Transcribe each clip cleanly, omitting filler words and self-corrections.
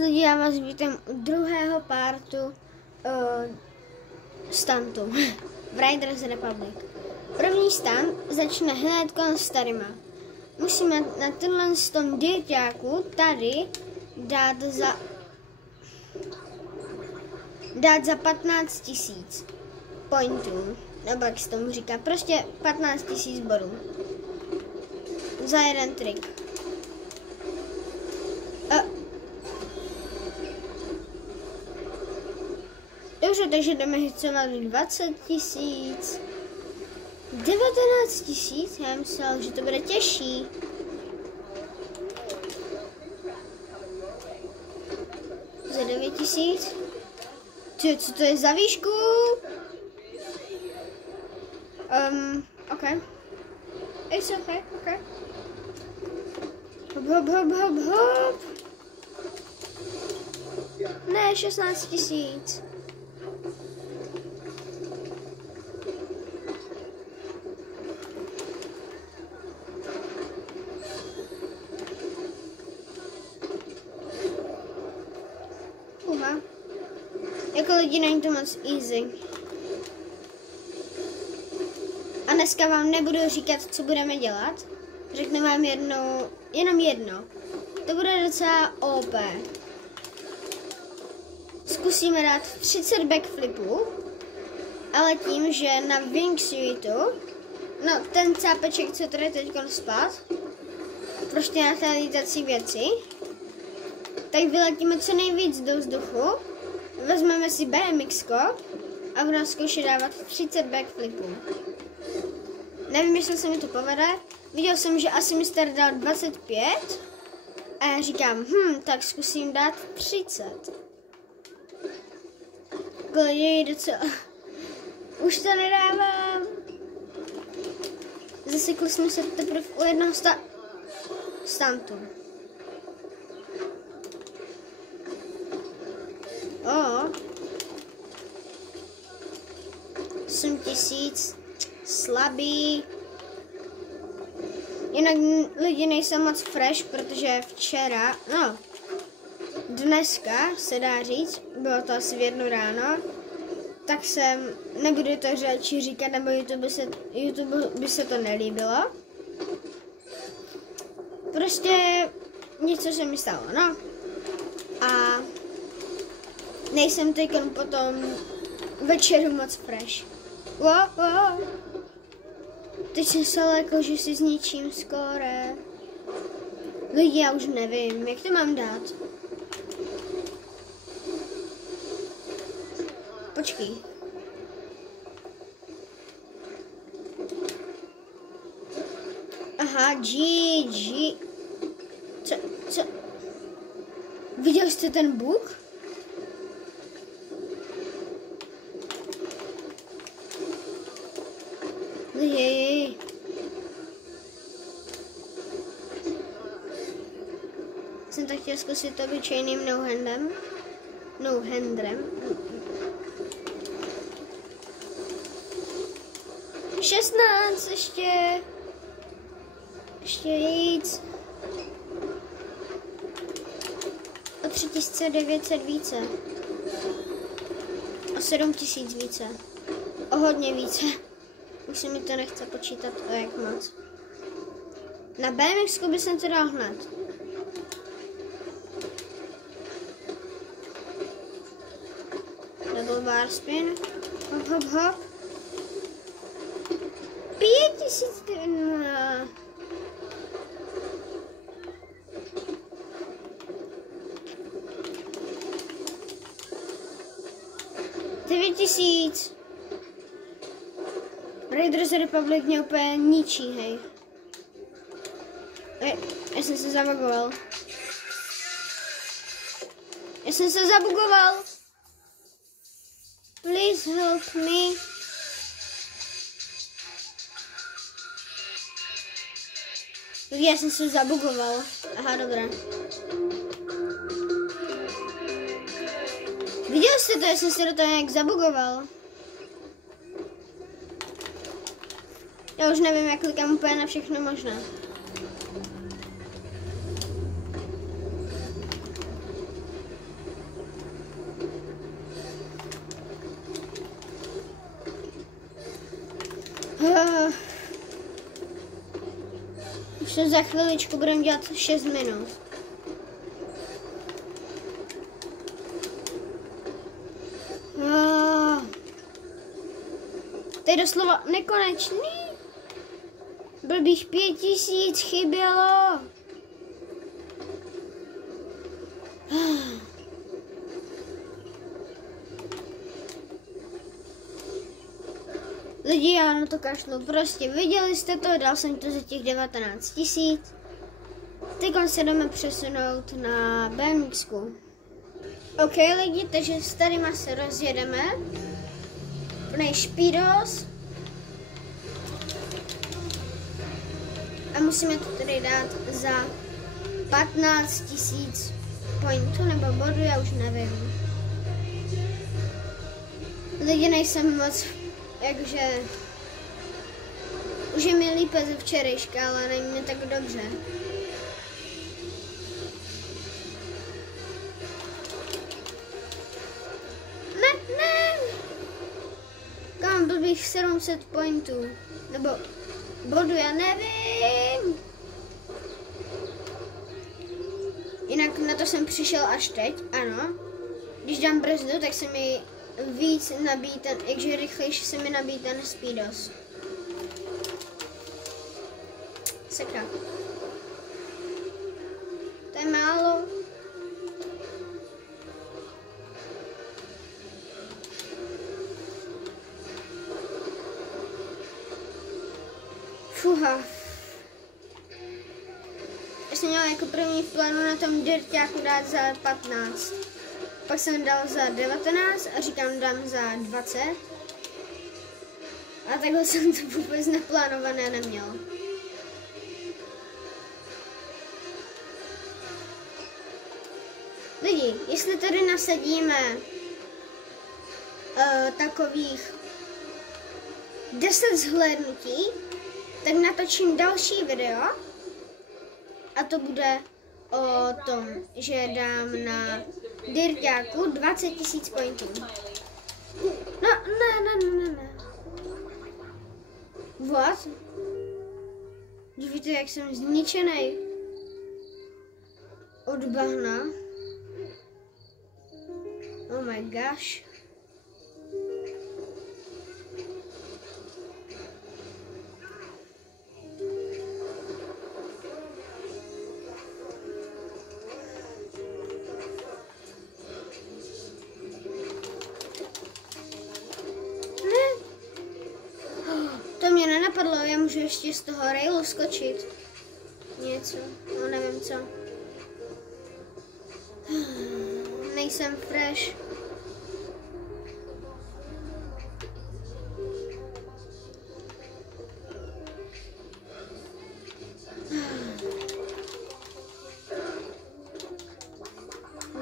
Lidi, já vás vítám u druhého partu stantu v Riders Republic. První stunt začne hned s starýma. Musíme na tenhle tom děťáku tady dát za 15 000 pointů, nebo jak se tomu říká, prostě 15 000 bodů za jeden trik. Dobře, takže jdeme hicovat 20 000, 19 000, já myslel, že to bude těžší. Za 9 000. Ty, co to je za výšku? OK. It's okay, okay. Hop, hop, hop, hop, hop. Ne, 16 000. Jako lidi, není to moc easy. A dneska vám nebudu říkat, co budeme dělat. Řeknu vám jenom jedno. To bude docela OP. Zkusíme dát 30 backflipů, ale tím, že na wingsuitu, no ten cápeček, co tady teď spad, prostě na té lítací věci, tak vyletíme co nejvíc do vzduchu, vezmeme si BMXko a budeme zkoušet dávat 30 backflipů. Nevím, jestli se mi to povede. Viděl jsem, že asi mistr dal 25 a já říkám, tak zkusím dát 30. Kolik docela. Už to nedávám. Zasekli jsme se teprve u jednoho stuntu. 8 000, slabý. Jinak lidi nejsou moc fresh, protože včera, dneska se dá říct, bylo to asi v 1 ráno, tak jsem, nebudu to řeči říkat, nebo YouTube by se to nelíbilo. Prostě něco se mi stalo, no. A nejsem teď potom večeru moc fresh. Wow. Teď jsem se jako, že si zničím skóre. Lidi, já už nevím, jak to mám dát. Počkej. Aha, GG. Co? Viděl jste ten bug? Jej. Jsem tak chtěl zkusit obyčejným no-handrem. 16 ještě víc. O 3900 více. O 7000 více. O hodně více. Už se mi to nechce počítat, o jak moc. Na BMXku by jsem to dal hned. Double bar spin. Hop, hop, hop. 5000. No. $9000. Riders Republic mě úplně ničí, hej. Já jsem se zabugoval. Please help me. Já jsem se zabugoval. Aha, dobré. Viděl jste to, já jsem se do toho nějak zabugoval. Já už nevím, jak klikám úplně na všechno možné. Už to za chviličku budeme dělat 6 minut. To je doslova nekonečný. Blbých 5000 chybělo. Lidi, já na to kašlu. Prostě viděli jste to, dal jsem to za těch 19 000. Teď se jdeme přesunout na BMXku. OK lidi, takže s tadyma se rozjedeme. Plnej špídos. A musíme to tady dát za 15 000 pointů nebo bodů, já už nevím. Lidi, nejsem moc, jakže už je mi líp ze včerejška, ale není mi tak dobře. Ne! Kam blbých 700 pointů, nebo bodu, já nevím. Jinak na to jsem přišel až teď, ano. Když dám brzdu, tak se mi víc nabíjí ten, jakže rychlejší se mi nabíjí ten speedos. Sakra. To je málo. Fuha. Já jsem měla jako první v plánu na tom dirťáku dát za 15. Pak jsem dal za 19 a říkám dám za 20. A takhle jsem to vůbec neplánované neměl. Lidi, jestli tady nasadíme takových 10 zhlédnutí, tak natočím další video a to bude o tom, že dám na dirťáku 20 000 pointů. No, ne. What? Dívíte, jak jsem zničený od bahna. Oh my gosh. To mě nenapadlo, já můžu ještě z toho railu skočit. Něco, no nevím co. Nejsem fresh.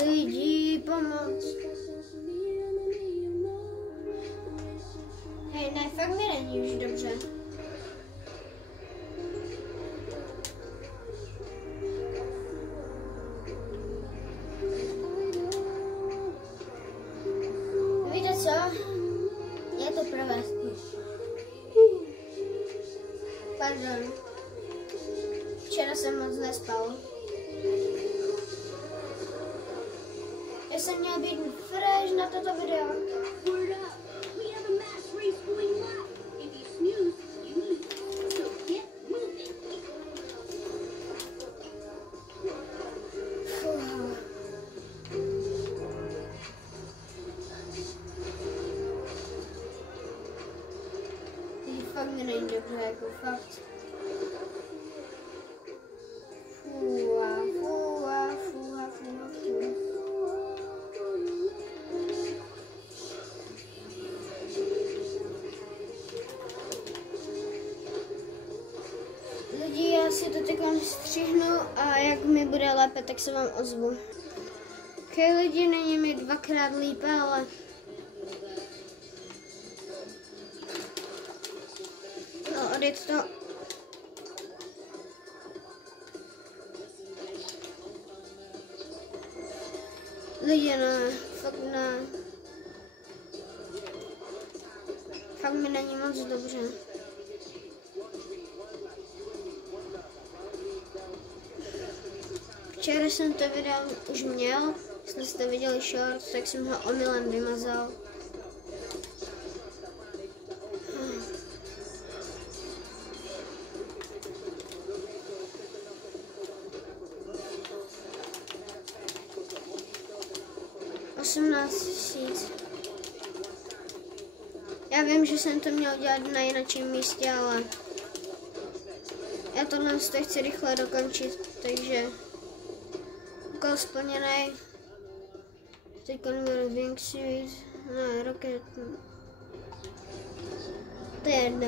Lidi, pomoc. Hej, ne, fakt mi není už dobře. Víte co? Je to pravé. Pardon. Včera jsem moc nespal. Já jsem měl být fresh na toto video. Fakt mi není dobře, jako fakt. Fuha. Lidi, já si to teď střihnu a jak mi bude lépe, tak se vám ozvu. Ok, lidi, není mi dvakrát lépe, ale odjet to. Lidi, ne, fakt ne. Fakt mi není moc dobře. Včera jsem to video už měl, jste viděli short, tak jsem ho omylem vymazal. Já vím, že jsem to měl dělat na jiném místě, ale já tohle chci rychle dokončit, takže úkol splněný. Teď budu wingsuit, no rocket, to je jedno.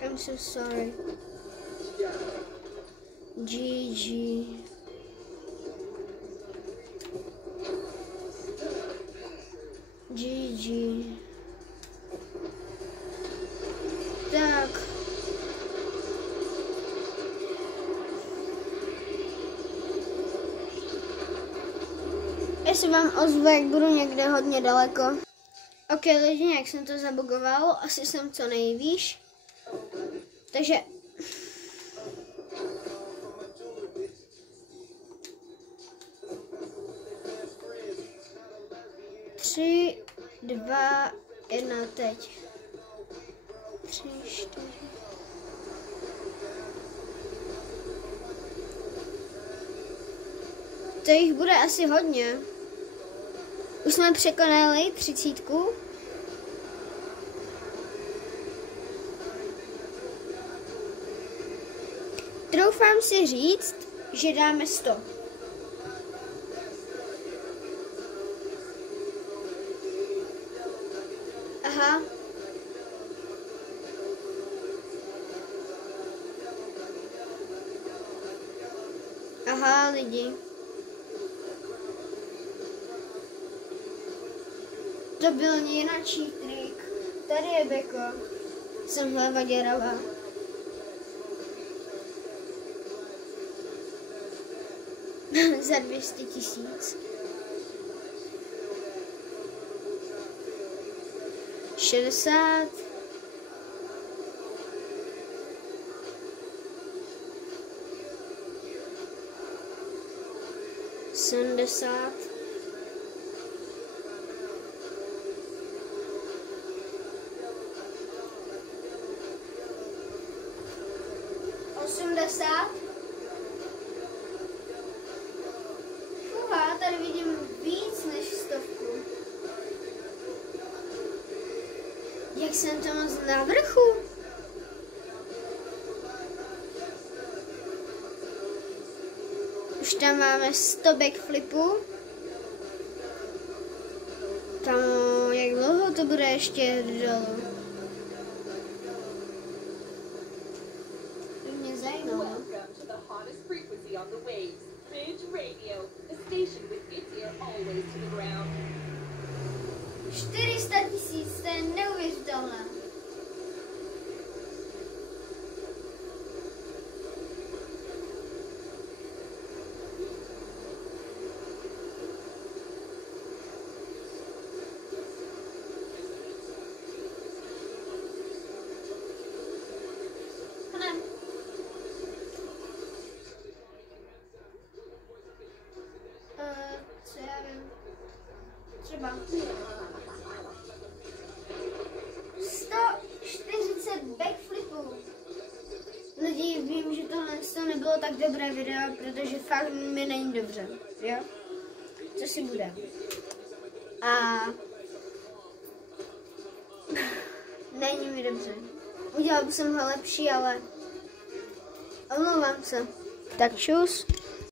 I'm so sorry. GG. GG. Tak. Já se vám ozvu, jak budu někde hodně daleko. Ok lidi, jak jsem to zabugoval, asi jsem co nejvýš. Takže... Tři, 2, 1, teď. 3, 4. To jich bude asi hodně. Už jsme překonali 30. Troufám si říct, že dáme 100. Aha. Aha, lidi. To byl jináčí trik. Tady je Beko. Jsem hlava děravá. Za 200 000. $60. $70. $80. Uha, tady vidím víc než 100. Jak jsem to moc na vrchu? Už tam máme 100 backflipů. Tam, jak dlouho to bude ještě dolů? To mě zajímalo. 400 000, to je neuvěřitelné. Co já vím? Třeba 140 backflipů. Lidi, vím, že tohle nebylo tak dobré video, protože fakt mi není dobře, jo? Co si bude? A není mi dobře. Udělal jsem ho lepší, ale omlouvám se. Tak čus.